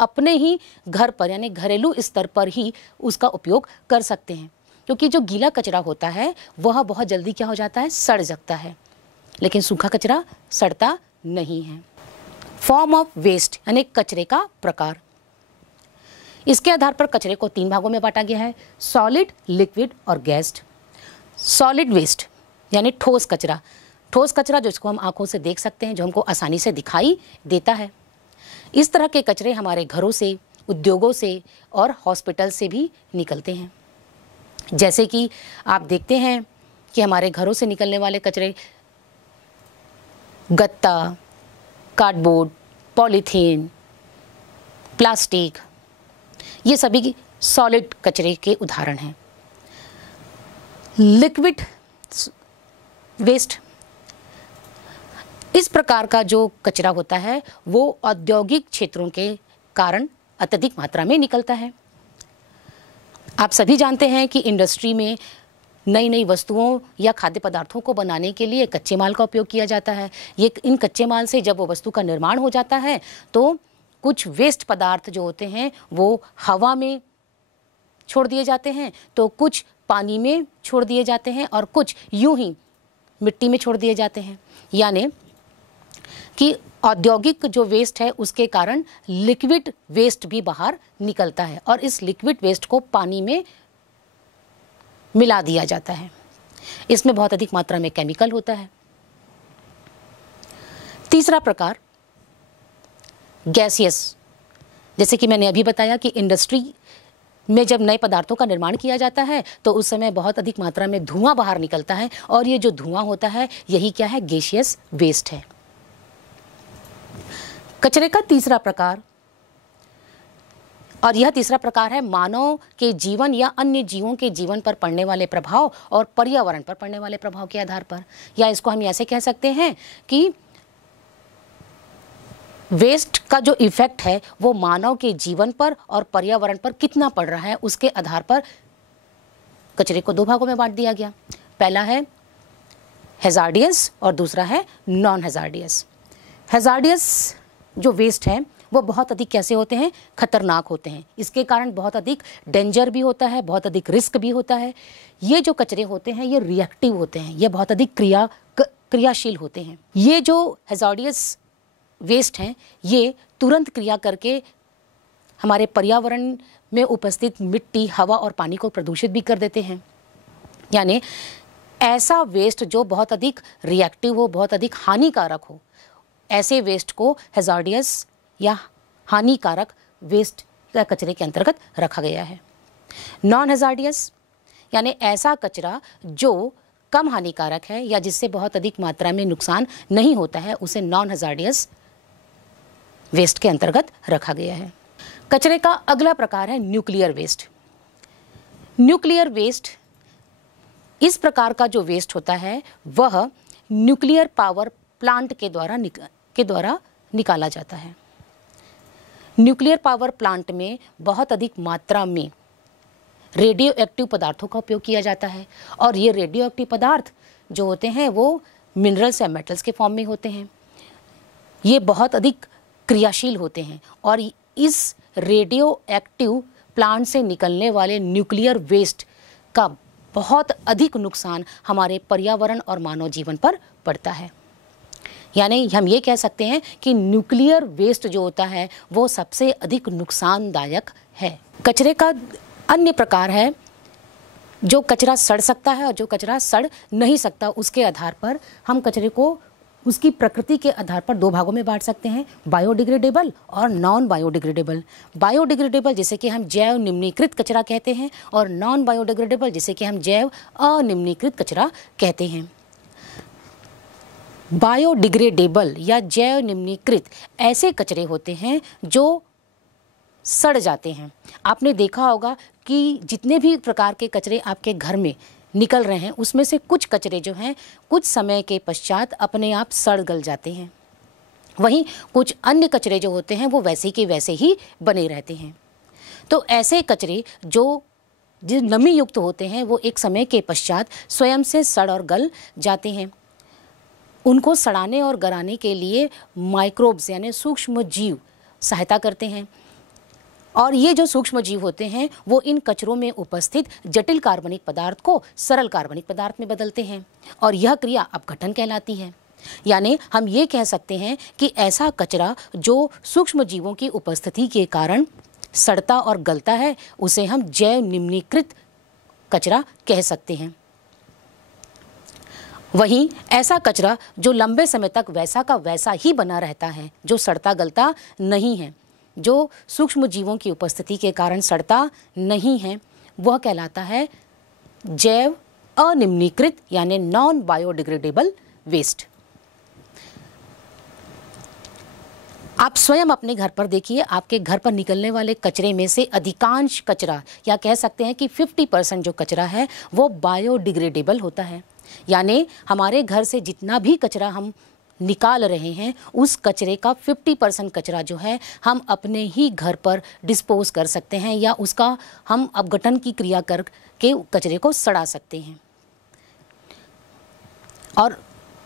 अपने ही घर पर यानी घरेलू स्तर पर ही उसका उपयोग कर सकते हैं, क्योंकि जो गीला कचरा होता है वह बहुत जल्दी क्या हो जाता है, सड़ सकता है, लेकिन सूखा कचरा सड़ता नहीं है। फॉर्म ऑफ वेस्ट यानी कचरे का प्रकार, इसके आधार पर कचरे को तीन भागों में बांटा गया है, सॉलिड, लिक्विड और गैस्ड। सॉलिड वेस्ट यानी ठोस कचरा, ठोस कचरा जिसको हम आंखों से देख सकते हैं, जो हमको आसानी से दिखाई देता है। इस तरह के कचरे हमारे घरों से, उद्योगों से और हॉस्पिटल से भी निकलते हैं। जैसे कि आप देखते हैं कि हमारे घरों से निकलने वाले कचरे गत्ता, कार्डबोर्ड, पॉलीथीन, प्लास्टिक, ये सभी सॉलिड कचरे के उदाहरण हैं। लिक्विड वेस्ट, इस प्रकार का जो कचरा होता है वो औद्योगिक क्षेत्रों के कारण अत्यधिक मात्रा में निकलता है। आप सभी जानते हैं कि इंडस्ट्री में नई नई वस्तुओं या खाद्य पदार्थों को बनाने के लिए कच्चे माल का उपयोग किया जाता है। ये इन कच्चे माल से जब वो वस्तु का निर्माण हो जाता है तो कुछ वेस्ट पदार्थ जो होते हैं वो हवा में छोड़ दिए जाते हैं, तो कुछ पानी में छोड़ दिए जाते हैं और कुछ यूं ही मिट्टी में छोड़ दिए जाते हैं। यानी कि औद्योगिक जो वेस्ट है उसके कारण लिक्विड वेस्ट भी बाहर निकलता है, और इस लिक्विड वेस्ट को पानी में मिला दिया जाता है। इसमें बहुत अधिक मात्रा में केमिकल होता है। तीसरा प्रकार गैसियस, जैसे कि मैंने अभी बताया कि इंडस्ट्री में जब नए पदार्थों का निर्माण किया जाता है तो उस समय बहुत अधिक मात्रा में धुआं बाहर निकलता है, और ये जो धुआं होता है यही क्या है, गैसियस वेस्ट है। कचरे का तीसरा प्रकार, और यह तीसरा प्रकार है मानव के जीवन या अन्य जीवों के जीवन पर पड़ने वाले प्रभाव और पर्यावरण पर पड़ने वाले प्रभाव के आधार पर, या इसको हम ऐसे कह सकते हैं कि वेस्ट का जो इफेक्ट है वो मानव के जीवन पर और पर्यावरण पर कितना पड़ रहा है उसके आधार पर कचरे को दो भागों में बांट दिया गया। पहला है हैजार्डियस और दूसरा है नॉन हैजार्डियस। हैजार्डियस जो वेस्ट है वो बहुत अधिक कैसे होते हैं, खतरनाक होते हैं। इसके कारण बहुत अधिक डेंजर भी होता है, बहुत अधिक रिस्क भी होता है। ये जो कचरे होते हैं ये रिएक्टिव होते हैं, ये बहुत अधिक क्रियाशील होते हैं। ये जो हैजार्डियस वेस्ट हैं ये तुरंत क्रिया करके हमारे पर्यावरण में उपस्थित मिट्टी, हवा और पानी को प्रदूषित भी कर देते हैं। यानी ऐसा वेस्ट जो बहुत अधिक रिएक्टिव हो, बहुत अधिक हानिकारक हो, ऐसे वेस्ट को हैजार्डियस या हानिकारक वेस्ट या कचरे के अंतर्गत रखा गया है। नॉन हैजार्डियस यानी ऐसा कचरा जो कम हानिकारक है या जिससे बहुत अधिक मात्रा में नुकसान नहीं होता है, उसे नॉन हैजार्डियस वेस्ट के अंतर्गत रखा गया है। कचरे का अगला प्रकार है न्यूक्लियर वेस्ट। न्यूक्लियर वेस्ट इस प्रकार का जो वेस्ट होता है वह न्यूक्लियर पावर प्लांट के द्वारा निकाला जाता है। न्यूक्लियर पावर प्लांट में बहुत अधिक मात्रा में रेडियो एक्टिव पदार्थों का उपयोग किया जाता है, और ये रेडियो एक्टिव पदार्थ जो होते हैं वो मिनरल्स या मेटल्स के फॉर्म में होते हैं। ये बहुत अधिक क्रियाशील होते हैं, और इस रेडियो एक्टिव प्लांट से निकलने वाले न्यूक्लियर वेस्ट का बहुत अधिक नुकसान हमारे पर्यावरण और मानव जीवन पर पड़ता है। यानी हम ये कह सकते हैं कि न्यूक्लियर वेस्ट जो होता है वो सबसे अधिक नुकसानदायक है। कचरे का अन्य प्रकार है जो कचरा सड़ सकता है और जो कचरा सड़ नहीं सकता। उसके आधार पर हम कचरे को उसकी प्रकृति के आधार पर दो भागों में बांट सकते हैं, बायोडिग्रेडेबल और नॉन बायोडिग्रेडेबल। बायोडिग्रेडेबल जिसे कि हम जैव निम्नीकृत कचरा कहते हैं, और नॉन बायोडिग्रेडेबल जिसे कि हम जैव अनिम्नीकृत कचरा कहते हैं। बायोडिग्रेडेबल या जैव निम्नीकृत ऐसे कचरे होते हैं जो सड़ जाते हैं। आपने देखा होगा कि जितने भी प्रकार के कचरे आपके घर में निकल रहे हैं उसमें से कुछ कचरे जो हैं कुछ समय के पश्चात अपने आप सड़ गल जाते हैं, वहीं कुछ अन्य कचरे जो होते हैं वो वैसे के वैसे ही बने रहते हैं। तो ऐसे कचरे जो नमी युक्त होते हैं वो एक समय के पश्चात स्वयं से सड़ और गल जाते हैं। उनको सड़ाने और गलाने के लिए माइक्रोब्स यानी सूक्ष्म जीव सहायता करते हैं, और ये जो सूक्ष्म जीव होते हैं वो इन कचरों में उपस्थित जटिल कार्बनिक पदार्थ को सरल कार्बनिक पदार्थ में बदलते हैं, और यह क्रिया अपघटन कहलाती है। यानी हम ये कह सकते हैं कि ऐसा कचरा जो सूक्ष्म जीवों की उपस्थिति के कारण सड़ता और गलता है उसे हम जैव निम्नीकृत कचरा कह सकते हैं। वहीं ऐसा कचरा जो लंबे समय तक वैसा का वैसा ही बना रहता है, जो सड़ता गलता नहीं है, जो सूक्ष्म जीवों की उपस्थिति के कारण सड़ता नहीं है, वह कहलाता है जैव अनिम्नीकृत यानी नॉन बायोडिग्रेडेबल वेस्ट। आप स्वयं अपने घर पर देखिए, आपके घर पर निकलने वाले कचरे में से अधिकांश कचरा या कह सकते हैं कि 50% जो कचरा है वो बायोडिग्रेडेबल होता है। यानी हमारे घर से जितना भी कचरा हम निकाल रहे हैं उस कचरे का 50% कचरा जो है हम अपने ही घर पर डिस्पोज कर सकते हैं, या उसका हम अपघटन की क्रिया करके कचरे को सड़ा सकते हैं। और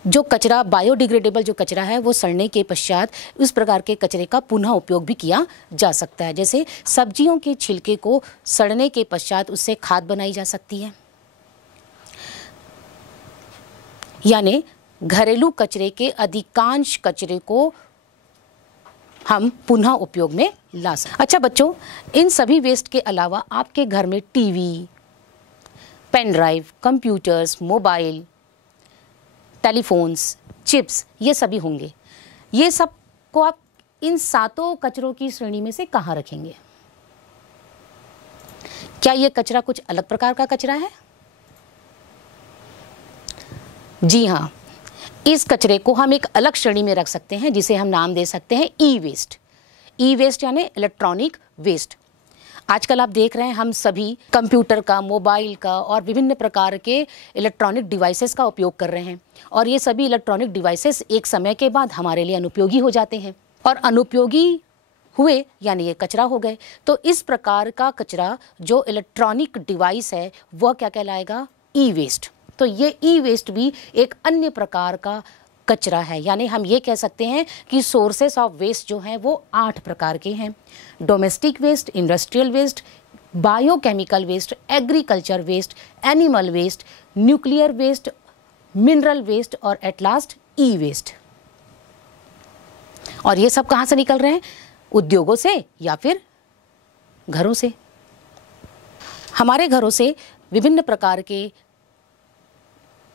जो कचरा बायोडिग्रेडेबल जो कचरा है वो सड़ने के पश्चात उस प्रकार के कचरे का पुनः उपयोग भी किया जा सकता है। जैसे सब्जियों के छिलके को सड़ने के पश्चात उससे खाद बनाई जा सकती है। यानी घरेलू कचरे के अधिकांश कचरे को हम पुनः उपयोग में ला सकते हैं। अच्छा बच्चों, इन सभी वेस्ट के अलावा आपके घर में TV, pen drive, computers, mobile, telephones, chips, ये सभी होंगे। ये सब को आप इन 7 कचरों की श्रेणी में से कहाँ रखेंगे? क्या ये कचरा कुछ अलग प्रकार का कचरा है? जी हाँ, इस कचरे को हम एक अलग श्रेणी में रख सकते हैं जिसे हम नाम दे सकते हैं ई वेस्ट। ई वेस्ट यानी इलेक्ट्रॉनिक वेस्ट। आजकल आप देख रहे हैं हम सभी कंप्यूटर का, मोबाइल का और विभिन्न प्रकार के इलेक्ट्रॉनिक डिवाइसेस का उपयोग कर रहे हैं और ये सभी इलेक्ट्रॉनिक डिवाइसेस एक समय के बाद हमारे लिए अनुपयोगी हो जाते हैं और अनुपयोगी हुए यानी ये कचरा हो गए। तो इस प्रकार का कचरा जो इलेक्ट्रॉनिक डिवाइस है वह क्या कहलाएगा? ई वेस्ट। तो ये ई वेस्ट भी एक अन्य प्रकार का कचरा है, यानी हम ये कह सकते हैं कि सोर्सेस ऑफ वेस्ट जो हैं वो 8 प्रकार के हैं। Domestic waste, industrial waste, biochemical waste, agriculture waste, animal waste, nuclear waste, mineral waste और एट लास्ट ई वेस्ट। और ये सब कहाँ से निकल रहे हैं? उद्योगों से या फिर घरों से। हमारे घरों से विभिन्न प्रकार के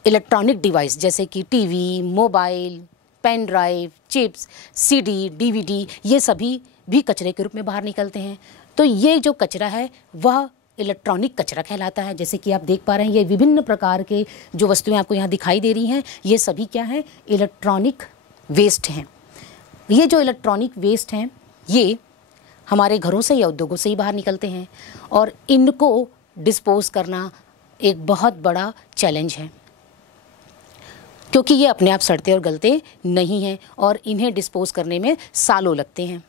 इलेक्ट्रॉनिक डिवाइस जैसे कि TV, mobile, pen drive, chips, CD, DVD, ये सभी भी कचरे के रूप में बाहर निकलते हैं। तो ये जो कचरा है वह इलेक्ट्रॉनिक कचरा कहलाता है। जैसे कि आप देख पा रहे हैं ये विभिन्न प्रकार के जो वस्तुएं आपको यहाँ दिखाई दे रही हैं ये सभी क्या हैं? इलेक्ट्रॉनिक वेस्ट हैं। ये जो इलेक्ट्रॉनिक वेस्ट हैं ये हमारे घरों से या उद्योगों से ही बाहर निकलते हैं और इनको डिस्पोज करना एक बहुत बड़ा चैलेंज है क्योंकि ये अपने आप सड़ते और गलते नहीं हैं और इन्हें डिस्पोज करने में सालों लगते हैं।